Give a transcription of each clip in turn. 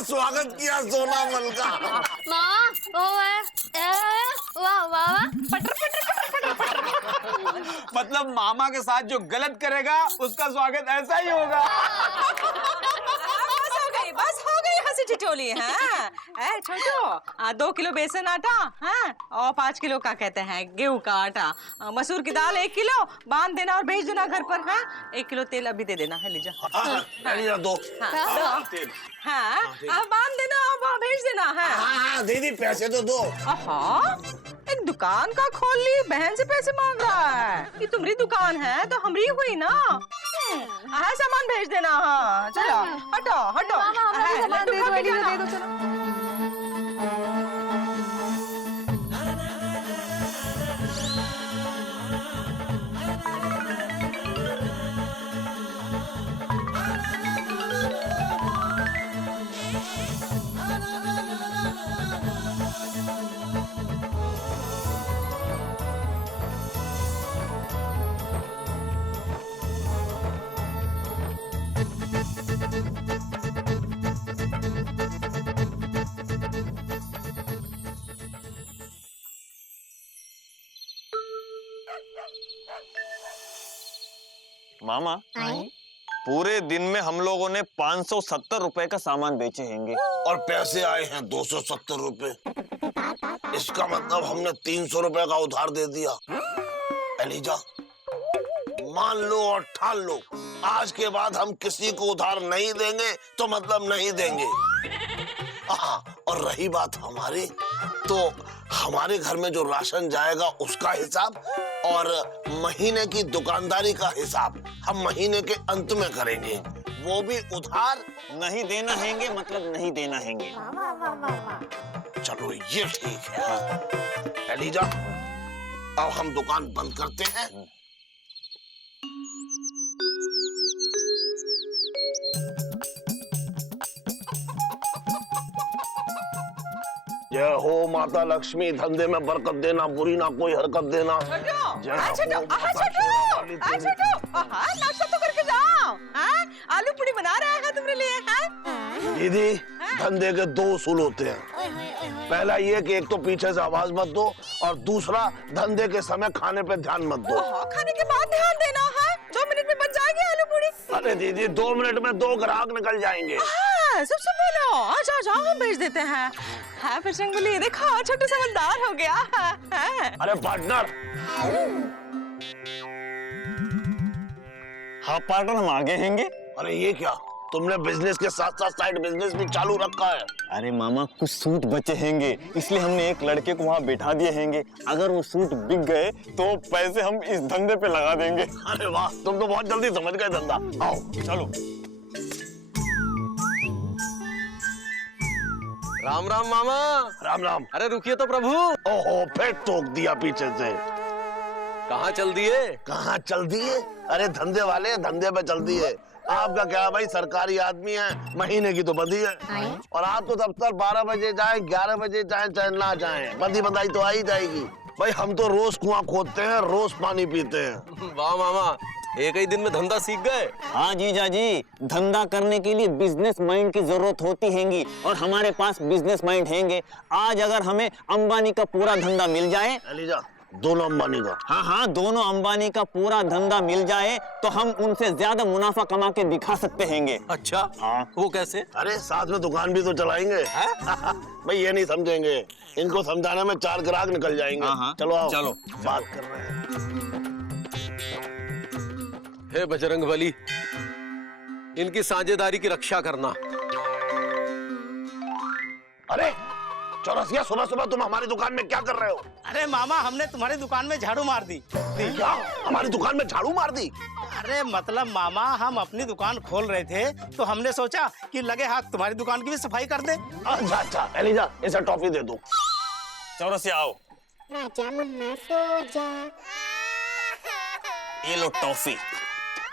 स्वागत किया सोनामल का। माँ वो है वाह वाह वाह पटर पटर पटर पटर। मतलब मामा के साथ जो गलत करेगा उसका स्वागत ऐसा ही होगा। बस हो गई हंसी ठिठोली। हाँ छोटो 2 किलो बेसन आटा, हाँ, और 5 किलो का कहते हैं गेहूं का आटा, मसूर की दाल 1 किलो बांध देना और भेज देना घर पर। हाँ 1 किलो तेल अभी दे देना है, लीजिए। दो। हाँ बांध देना और भेज देना है। हाँ दीदी पैसे तो दो। एक दुकान का खोल ली, बहन से पैसे मांग रहा है। ये तुम्हारी दुकान है तो हमारी हुई ना। हाँ सामान भेज देना। हाँ चलो हटो हटो। सामान दे दो चलो। मामा पूरे दिन में हम लोगों ने 570 रुपए का सामान बेचे होंगे और पैसे आए हैं 270 रुपए। इसका मतलब हमने 300 रुपए का उधार दे दिया। एलिजा मान लो और ठान लो, आज के बाद हम किसी को उधार नहीं देंगे तो मतलब नहीं देंगे। और रही बात हमारी, तो हमारे घर में जो राशन जाएगा उसका हिसाब और महीने की दुकानदारी का हिसाब हम महीने के अंत में करेंगे, वो भी उधार नहीं देना हैंगे, मतलब नहीं देना हैंगे। चलो ये ठीक है। एलिजा अब हम दुकान बंद करते हैं। जय हो माता लक्ष्मी, धंधे में बरकत देना, बुरी ना कोई हरकत देना। नाश्ता तो करके जाओ। आलू पूड़ी बना रहा है तुम्हारे लिए। दीदी धंधे के 2 उसूल होते हैं। पहला ये कि एक तो पीछे से आवाज मत दो और दूसरा धंधे के समय खाने पे ध्यान मत दो। खाने के बाद ध्यान देना है। 2 मिनट में बन जाएगी आलू पूड़ी। अरे दीदी 2 मिनट में 2 ग्राहक निकल जाएंगे। सब बोलो आ जाओ हम भेज देते हैं। हाँ फिर संगुली देखो छोटू समझदार हो गया। अरे पार्टनर। हाँ पार्टनर हम आगे हैंगे। अरे ये क्या, तुमने बिजनेस के साथ साथ साइड बिजनेस भी चालू रखा है। अरे मामा कुछ सूट बचे हैंगे, इसलिए हमने एक लड़के को वहाँ बैठा दिए हैंगे। अगर वो सूट बिक गए तो पैसे हम इस धंधे पे लगा देंगे। अरे वाह, तुम तो बहुत जल्दी समझ गए धंधा। आओ चलो। राम राम मामा। राम राम। अरे रुकिए तो प्रभु। ओहो फिर टोक दिया पीछे से। कहाँ चल दिए? कहाँ चल दिए? अरे धंधे वाले धंधे पे चल दिए। आपका क्या भाई, सरकारी आदमी है, महीने की तो बंदी है। और आप तो दफ्तर 12 बजे जाए 11 बजे जाए चाहे ना जाए, बंदी बंदाई तो आ ही जाएगी। भाई हम तो रोज कुआं खोदते हैं, रोज पानी पीते हैं। वाह मामा, एक ही दिन में धंधा सीख गए। हाँ जीजा जी, धंधा करने के लिए बिजनेस माइंड की जरूरत होती हैंगी और हमारे पास बिजनेस माइंड हैंगे। आज अगर हमें अंबानी का पूरा धंधा मिल जाए, एलिजा दोनों अंबानी का। हाँ दोनों अंबानी का पूरा धंधा मिल जाए तो हम उनसे ज्यादा मुनाफा कमा के दिखा सकते हैंगे। अच्छा हाँ वो कैसे? अरे साथ में दुकान भी तो चलाएंगे। भाई ये नहीं समझेंगे, इनको समझाने में 4 ग्राहक निकल जाएंगे। हाँ। चलो आओ, चलो बात कर रहे हैं। हे बजरंग बली, इनकी साझेदारी की रक्षा करना। अरे चौरसिया, सुबह सुबह तुम हमारी दुकान में क्या कर रहे हो? अरे मामा हमने तुम्हारी दुकान में झाड़ू मार दी। क्या हमारी दुकान में झाड़ू मार दी? अरे मतलब मामा, हम अपनी दुकान खोल रहे थे तो हमने सोचा कि लगे हाथ तुम्हारी दुकान की भी सफाई कर दे। अच्छा अच्छा एलिजा, इसे टॉफी दे दो। चौरसिया आओ, राजा मुन्ना सो जा। ये लो टॉफी।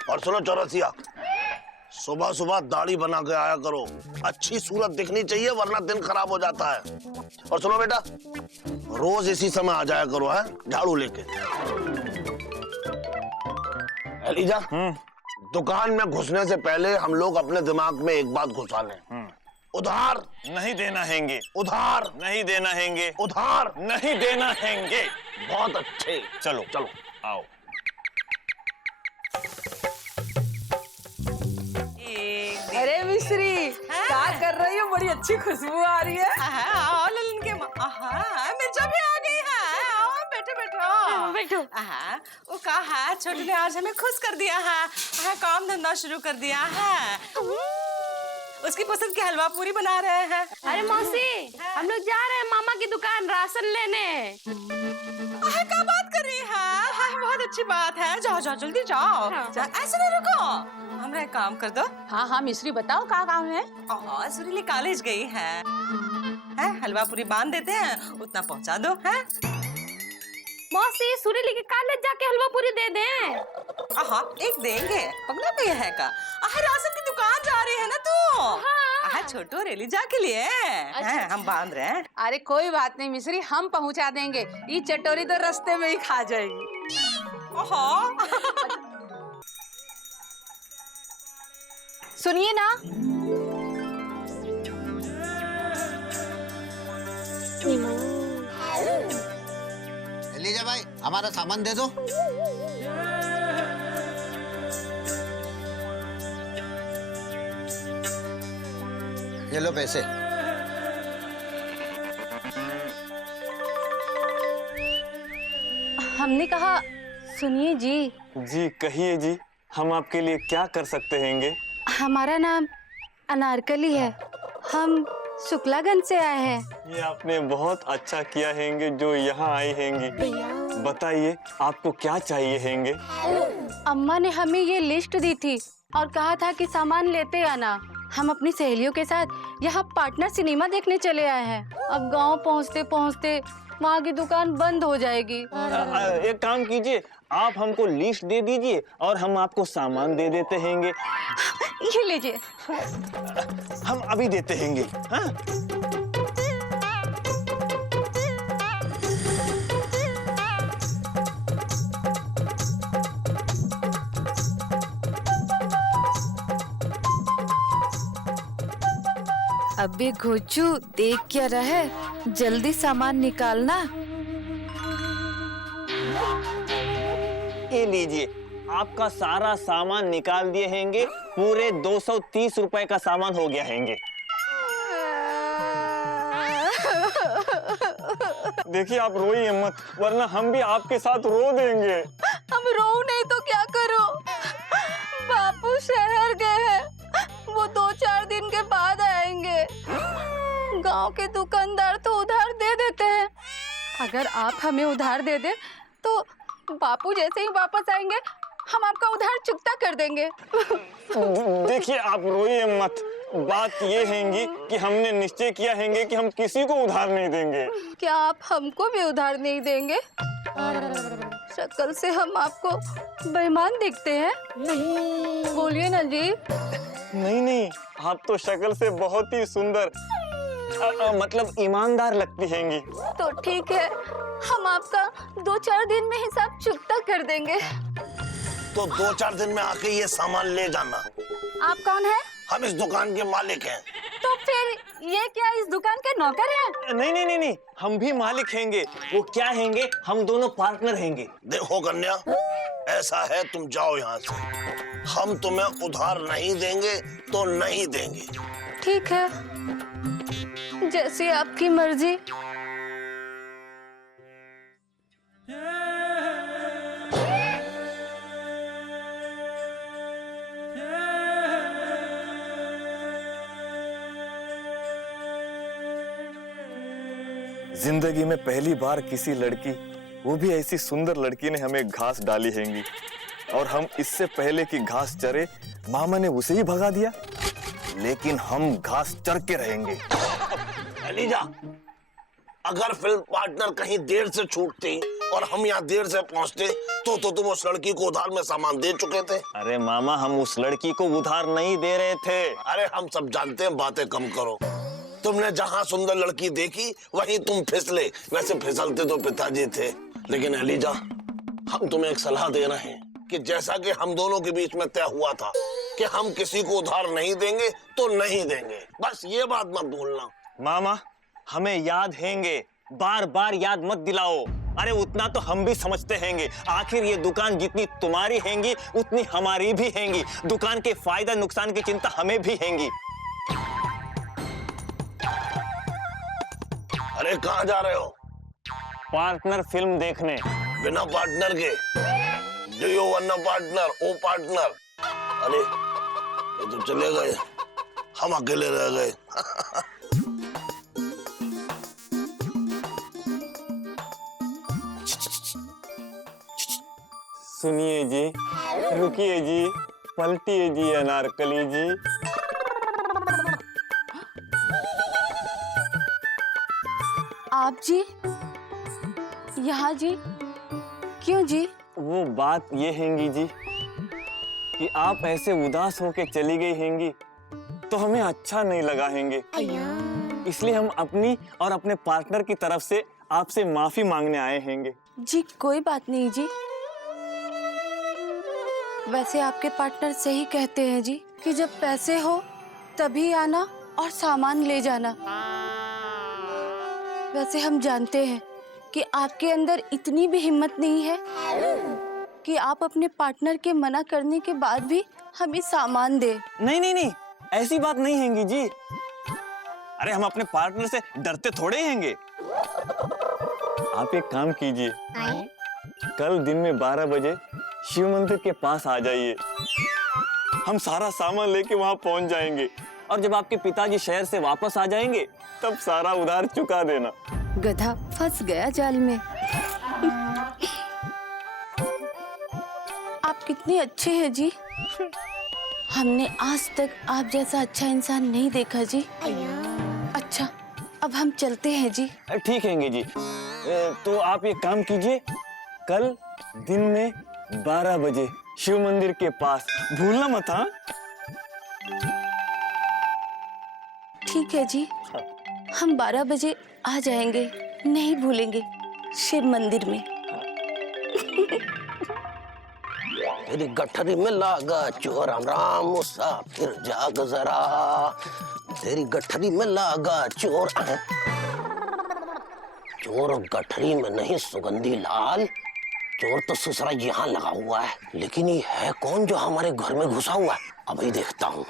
और सुनो चौरसिया, सुबह सुबह दाढ़ी बना के आया करो, अच्छी सूरत दिखनी चाहिए वरना दिन खराब हो जाता है। और सुनो बेटा, रोज इसी समय आ जाया करो है झाड़ू लेके। एलिजा, दुकान में घुसने से पहले हम लोग अपने दिमाग में एक बात घुसा लें, उधार नहीं देना हैंगे, उधार नहीं देना हैंगे, उधार नहीं देना हैंगे। बहुत अच्छे। चलो चलो आओ। अरे मिश्री, क्या कर रही हो? बड़ी अच्छी खुशबू आ रही है। आओ ललन के मिर्चा भी आ गई है। आओ बैठो बैठो बैठो। वो कहा है छोटे ने आज हमें खुश कर दिया है, काम धंधा शुरू कर दिया है। उसकी पसंद की हलवा पूरी बना रहे हैं। अरे मौसी, हम लोग जा रहे हैं मामा की दुकान राशन लेने। क्या बात कर रही है? बहुत अच्छी बात है, जाओ जाओ जल्दी जाओ। ऐसे नहीं रुको, हमरा एक काम कर दो। हाँ हाँ मिश्री, बताओ क्या काम है? सुरीली कॉलेज गई है, हलवा पूरी बांध देते हैं, उतना पहुंचा दो। है मौसी, सुरीली के कॉलेज जाके हलवा पूरी दे दें। एक देंगे, पगला पे है का। राशन की दुकान जा रही है ना तू? छोटू रेली जा के लिए हम बांध रहे हैं। अरे कोई बात नहीं मिश्री, हम पहुंचा देंगे। ये चटोरी तो रास्ते में ही खा जाएगी। सुनिए ना, लीजिए भाई, हमारा सामान दे दो। ये लो पैसे। हमने कहा सुनिए जी। जी कहिए जी, हम आपके लिए क्या कर सकते हैंगे? हमारा नाम अनारकली है, हम शुक्लागंज से आए हैं। ये आपने बहुत अच्छा किया हैंगे जो यहाँ आई हैंगी। बताइए आपको क्या चाहिए हैंगे? अम्मा ने हमें ये लिस्ट दी थी और कहा था कि सामान लेते आना। हम अपनी सहेलियों के साथ यहाँ पार्टनर सिनेमा देखने चले आए हैं। अब गांव पहुँचते पहुँचते वहाँ की दुकान बंद हो जाएगी। एक काम कीजिए, आप हमको लिस्ट दे दीजिए और हम आपको सामान दे देते हैंगे। ये लीजिए। हम अभी देते हैंगे। हाँ? अबे घोचू, देख क्या रहे, जल्दी सामान निकालना। ये लीजिए, आपका सारा सामान निकाल दिए हैंगे। पूरे 230 रुपए का सामान हो गया हैंगे। देखिए आप रोइए मत, वरना हम भी आपके साथ रो देंगे। हम रो नहीं तो क्या करो? बापू शहर गए हैं, वो 2-4 दिन के बाद आएंगे। गांव के दुकानदार तो उधार दे देते हैं। अगर आप हमें उधार दे दे तो बापू जैसे ही वापस आएंगे हम आपका उधार चुकता कर देंगे। देखिए आप रोइए मत, बात ये हैंगी कि हमने निश्चय किया हैंगे कि हम किसी को उधार नहीं देंगे। क्या आप हमको भी उधार नहीं देंगे? शक्ल से हम आपको बेईमान दिखते हैं। बोलिए ना जी। नहीं नहीं, आप तो शक्ल से बहुत ही सुंदर मतलब ईमानदार लगती हैंगी। तो ठीक है, हम आपका 2-4 दिन में हिसाब चुकता कर देंगे। तो 2-4 दिन में आके ये सामान ले जाना। आप कौन है? हम इस दुकान के मालिक हैं। तो फिर ये क्या इस दुकान के नौकर हैं? नहीं नहीं नहीं नहीं, हम भी मालिक हैंगे। वो क्या हैंगे, हम दोनों पार्टनर हैंगे। देखो कन्या, ऐसा है तुम जाओ यहाँ से, हम तुम्हें उधार नहीं देंगे तो नहीं देंगे। ठीक है, जैसी आपकी मर्जी। जिंदगी में पहली बार किसी लड़की, वो भी ऐसी सुंदर लड़की ने हमें घास डाली हैंगी। और हम इससे पहले कि घास चरे मामा ने उसे ही भगा दिया, लेकिन हम घास चर के रहेंगे। एलिजा, अगर फिल्म पार्टनर कहीं देर से छूटती और हम यहाँ देर से पहुँचते तो तुम उस लड़की को उधार में सामान दे चुके थे। अरे मामा, हम उस लड़की को उधार नहीं दे रहे थे। अरे हम सब जानते हैं, बातें कम करो। तुमने जहाँ सुंदर लड़की देखी वहीं तुम फिसले। वैसे फिसलते तो पिताजी थे, लेकिन एलिजा, हम तुम्हें एक सलाह दे रहे हैं कि जैसा कि हम दोनों के बीच में तय हुआ था कि हम किसी को उधार नहीं देंगे तो नहीं देंगे, बस ये बात मत भूलना। मामा, हमें याद हैंगे, बार बार याद मत दिलाओ। अरे उतना तो हम भी समझते हैंगे, आखिर ये दुकान जितनी तुम्हारी हैंगी उतनी हमारी भी हैंगी। दुकान के फायदा नुकसान की चिंता हमें भी हैंगी। अरे कहाँ जा रहे हो? पार्टनर फिल्म देखने। बिना पार्टनर के? Do you want a partner? Oh partner. अरे ये तो चले गए, हम अकेले रह गए। सुनिए जी, रुकिए जी, पलटिए जी अनारकली जी। आप जी यहाँ जी? क्यों जी? वो बात ये हैंगी जी कि आप ऐसे उदास होके चली गई हैंगी तो हमें अच्छा नहीं लगा हैंगे, इसलिए हम अपनी और अपने पार्टनर की तरफ से आपसे माफी मांगने आए हैंगे। जी कोई बात नहीं जी। वैसे आपके पार्टनर सही कहते हैं जी कि जब पैसे हो तभी आना और सामान ले जाना। वैसे हम जानते हैं कि आपके अंदर इतनी भी हिम्मत नहीं है कि आप अपने पार्टनर के मना करने के बाद भी हमें सामान दे। नहीं नहीं नहीं, ऐसी बात नहीं हैंगी जी। अरे हम अपने पार्टनर से डरते थोड़े हैंगे। आप एक काम कीजिए, कल दिन में 12 बजे शिव मंदिर के पास आ जाइए। हम सारा सामान लेके वहां पहुंच जाएंगे और जब आपके पिताजी शहर से वापस आ जाएंगे तब सारा उधार चुका देना। गधा फंस गया जाल में। आप कितने अच्छे हैं जी। हमने आज तक आप जैसा अच्छा इंसान नहीं देखा जी। अच्छा, अब हम चलते हैं जी। ठीक हैंगे जी। तो आप एक काम कीजिए, कल दिन में 12 बजे शिव मंदिर के पास, भूलना मत। हाँ ठीक है जी, हम 12 बजे आ जाएंगे, नहीं भूलेंगे शिव मंदिर में। तेरी गठरी में लागा चोर, राम राम मुसाफिर जाग जरा। तेरी गठरी में लागा चोर। चोर गठरी में नहीं सुगंधी लाल, चोर तो ससुरा यहाँ लगा हुआ है, लेकिन ये है कौन जो हमारे घर में घुसा हुआ है? अभी देखता हूँ।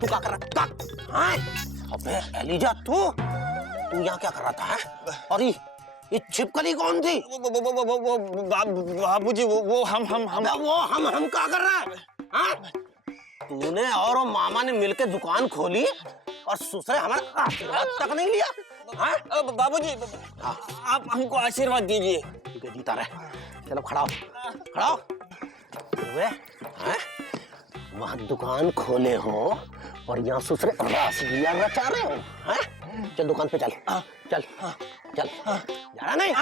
तू क्या कर रहा है? अबे एलिजा, तू यहाँ क्या कर रहा था? और ये छिपकली कौन थी? बाबूजी, वो हम क्या कर रहा है? तूने और वो मामा ने मिलकर दुकान खोली और सुसरे हमारा आशीर्वाद तक नहीं लिया। बाबूजी, आप हमको आशीर्वाद दीजिए। जीता रहे। चलो खड़ा हो, खड़ा हो। वहाँ दुकान खोले हो और यहाँ सुसरे रासलीला रचा रहे हो। चल दुकान पे चल। चल चल। जा रहा नहीं?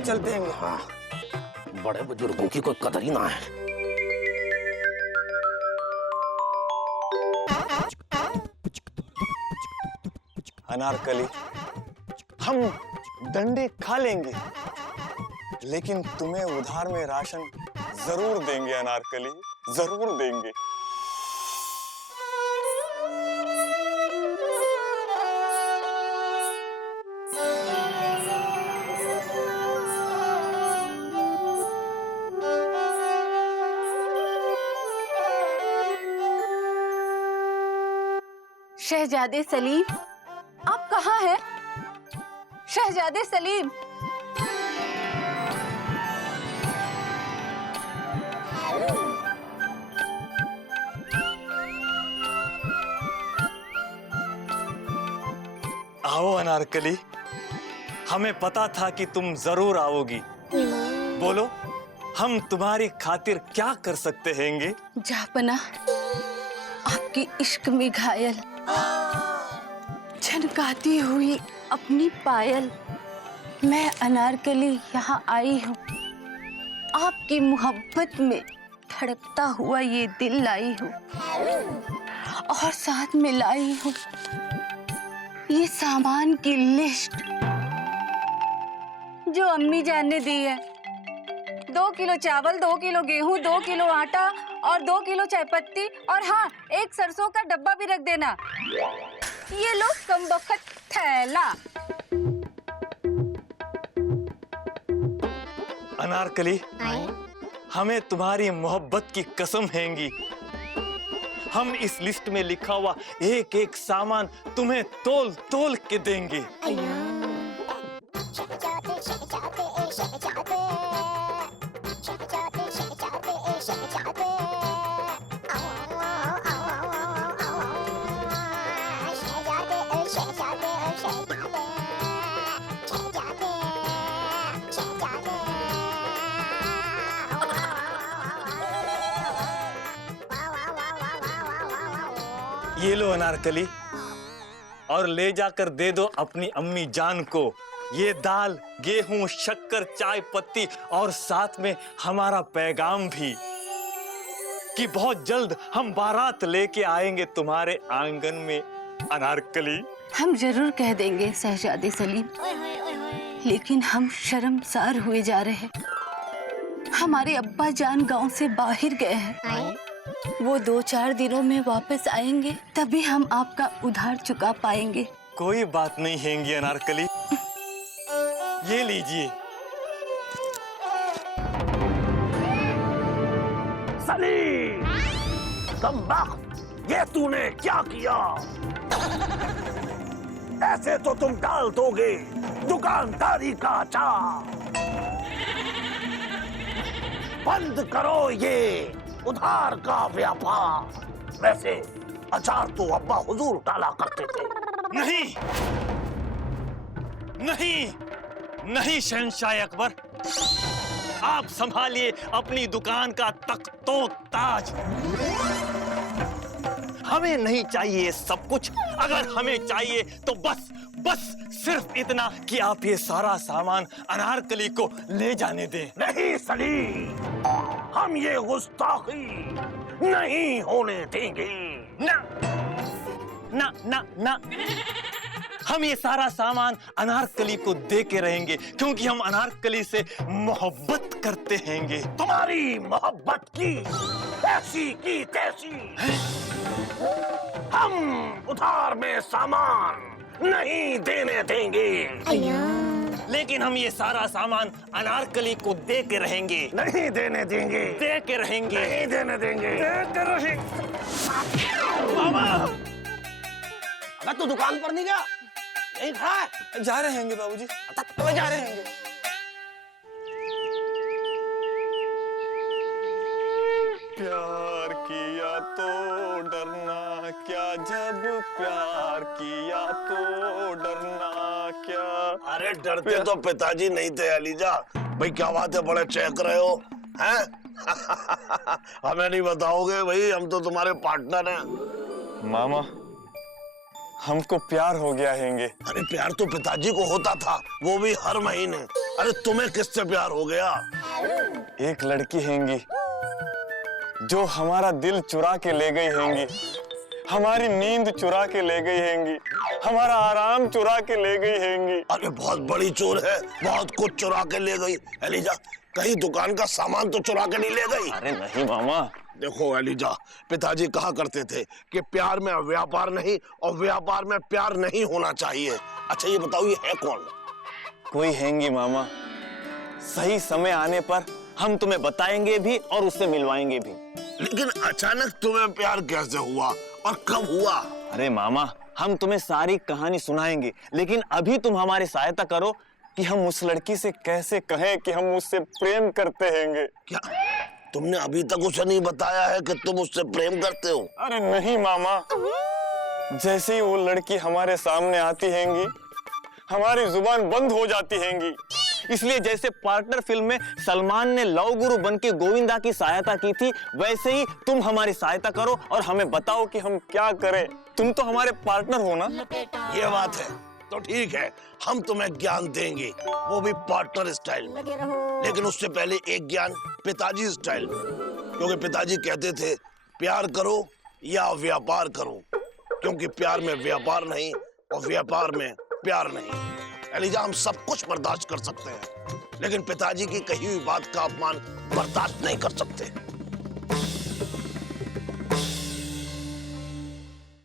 चलते हैं। हाँ, बड़े बुजुर्गों की कोई कदर ही ना है। अनारकली, हम डंडे खा लेंगे लेकिन तुम्हें उधार में राशन जरूर देंगे। अनारकली, जरूर देंगे। शहजादे सलीम, आप कहाँ हैं? शहजादे सलीम। आओ अनारकली, हमें पता था कि तुम जरूर आओगी। बोलो, हम तुम्हारी खातिर क्या कर सकते हैंगे? जापना, आपकी इश्क में घायल, झनकाती हुई अपनी पायल, मैं अनारकली यहाँ आई हूँ। आपकी मोहब्बत में धड़कता हुआ ये दिल लाई हूँ, और साथ में लाई हूँ ये सामान की लिस्ट जो अम्मी जान ने दी है। 2 किलो चावल, 2 किलो गेहूं, 2 किलो आटा और 2 किलो चायपत्ती, और हाँ, 1 सरसों का डब्बा भी रख देना। ये लो कमबख्त थैला। अनारकली, हमें तुम्हारी मोहब्बत की कसम हैंगी। हम इस लिस्ट में लिखा हुआ एक एक सामान तुम्हें तोल तोल के देंगे। ये लो अनारकली, और ले जाकर दे दो अपनी अम्मी जान को ये दाल, गेहूं, शक्कर, चाय पत्ती, और साथ में हमारा पैगाम भी कि बहुत जल्द हम बारात लेके आएंगे तुम्हारे आंगन में। अनारकली, हम जरूर कह देंगे शहजादे सलीम, लेकिन हम शर्मसार हुए जा रहे हैं। हमारे अब्बा जान गांव से बाहर गए हैं। वो 2-4 दिनों में वापस आएंगे, तभी हम आपका उधार चुका पाएंगे। कोई बात नहीं हैंगी अनारकली, ये लीजिए। सलीम, ये तूने क्या किया? ऐसे तो तुम डाल दोगे दुकानदारी का चार। बंद करो ये उधार का व्यापार। वैसे अचार तो अब्बा हुजूर डाला करते थे। नहीं नहीं नहीं शहंशाह अकबर, आप संभालिए अपनी दुकान का तख्तो ताज। हमें नहीं चाहिए सब कुछ। अगर हमें चाहिए तो बस सिर्फ इतना कि आप ये सारा सामान अनारकली को ले जाने दें। नहीं सलीम, हम ये गुस्ताखी नहीं होने देंगे। ना ना ना ना, हम ये सारा सामान अनारकली को दे के रहेंगे, क्योंकि हम अनारकली से मोहब्बत करते हैंगे। तुम्हारी मोहब्बत की ऐसी की तैसी हम उधार में सामान नहीं देने देंगे। लेकिन हम ये सारा सामान अनारकली को दे के रहेंगे। नहीं देने देंगे। दे के रहेंगे। नहीं देने देंगे। दे के रहेंगे। मामा, अबे तू दुकान पर नहीं गया? यहीं खड़ा है? जा रहे हैंगे बाबूजी। तो जा रहे हैंगे। प्यार किया तो डरना क्या, जब प्यार किया तो डरना क्या। अरे डरते तो पिताजी नहीं थे अलीजा। भाई क्या बात है, बड़े चहक रहे हो हैं? हमें नहीं बताओगे भाई? हम तो तुम्हारे पार्टनर हैं। मामा, हमको प्यार हो गया हैंगे। अरे प्यार तो पिताजी को होता था, वो भी हर महीने। अरे तुम्हें किससे प्यार हो गया? एक लड़की हैंगी जो हमारा दिल चुरा के ले गई हैंगी, हमारी नींद चुरा के ले गई हैंगी, हमारा आराम चुरा के ले गई हैंगी। अरे बहुत बड़ी चोर है, बहुत कुछ चुरा के ले गई। एलिजा, कहीं दुकान का सामान तो चुरा के नहीं ले गई? अरे नहीं मामा। देखो एलिजा, पिताजी कहा करते थे कि प्यार में व्यापार नहीं और व्यापार में प्यार नहीं होना चाहिए। अच्छा ये बताओ, ये है कौन? कोई हैंगी मामा, सही समय आने पर हम तुम्हें बताएंगे भी और उससे मिलवाएंगे भी। लेकिन अचानक तुम्हें प्यार कैसे हुआ और कब हुआ? अरे मामा, हम तुम्हें सारी कहानी सुनाएंगे, लेकिन अभी तुम हमारी सहायता करो कि हम उस लड़की से कैसे कहें कि हम उससे प्रेम करते हैंगे। क्या तुमने अभी तक उसे नहीं बताया है कि तुम उससे प्रेम करते हो? अरे नहीं मामा, जैसे ही वो लड़की हमारे सामने आती हैंगी, हमारी जुबान बंद हो जाती हैंगी। इसलिए जैसे पार्टनर फिल्म में सलमान ने लव गुरु बन के गोविंदा की सहायता की थी, वैसे ही तुम हमारी सहायता करो और हमें बताओ कि हम क्या करें। तुम तो हमारे पार्टनर हो ना। ये बात है तो ठीक है, हम तुम्हें ज्ञान देंगे, वो भी पार्टनर स्टाइल में। लेकिन उससे पहले एक ज्ञान पिताजी स्टाइल में, क्योंकि पिताजी कहते थे प्यार करो या व्यापार करो, क्योंकि प्यार में व्यापार नहीं और व्यापार में प्यार नहीं। एलिजा, हम सब कुछ बर्दाश्त कर सकते हैं, लेकिन पिताजी की कही हुई बात का अपमान बर्दाश्त नहीं कर सकते।